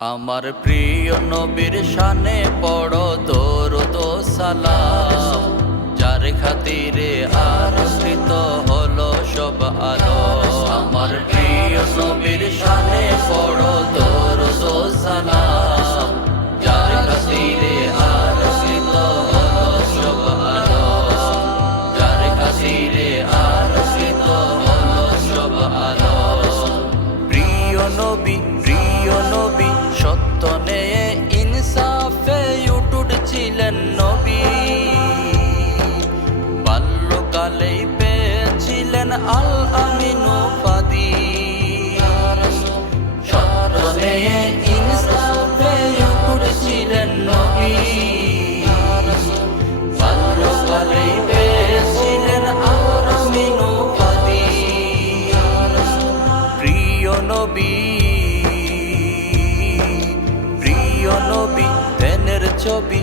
আমার প্রিয় নবীর শানে পড়ো তোর তো সালাম। যার খাতিরে আশ্রিত হলো সব আলো। আমার প্রিয় নবীর শানে পড়ো ছিলেন নবী বাল্যকালেই পেয়েছিলেন আল আমিনু পাদি সত্য নেয়ে ইনসাফে উটুট ছিলেন নবী বাল্যকালেই পেয়েছিলেন আল আমিনু পাদি প্রিয় নবী প্রিয় নবী তেনের ছবি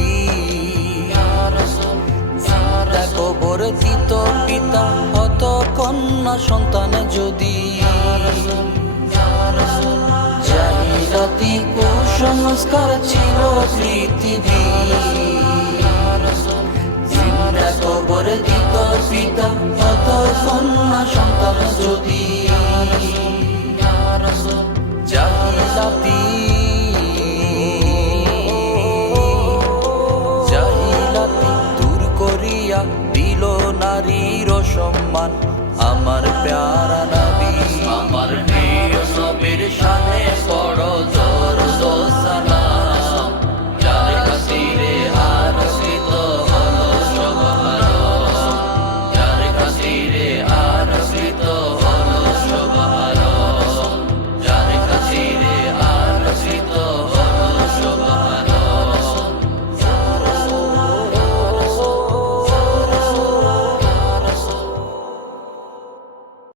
দিত পিতা হত কন্যা সন্তান যদি। জাহিলাতি কুসংস্কার ছিল পৃথিবী। চিন্তা কবর দিল নারীর সম্মান আমার প্যারা না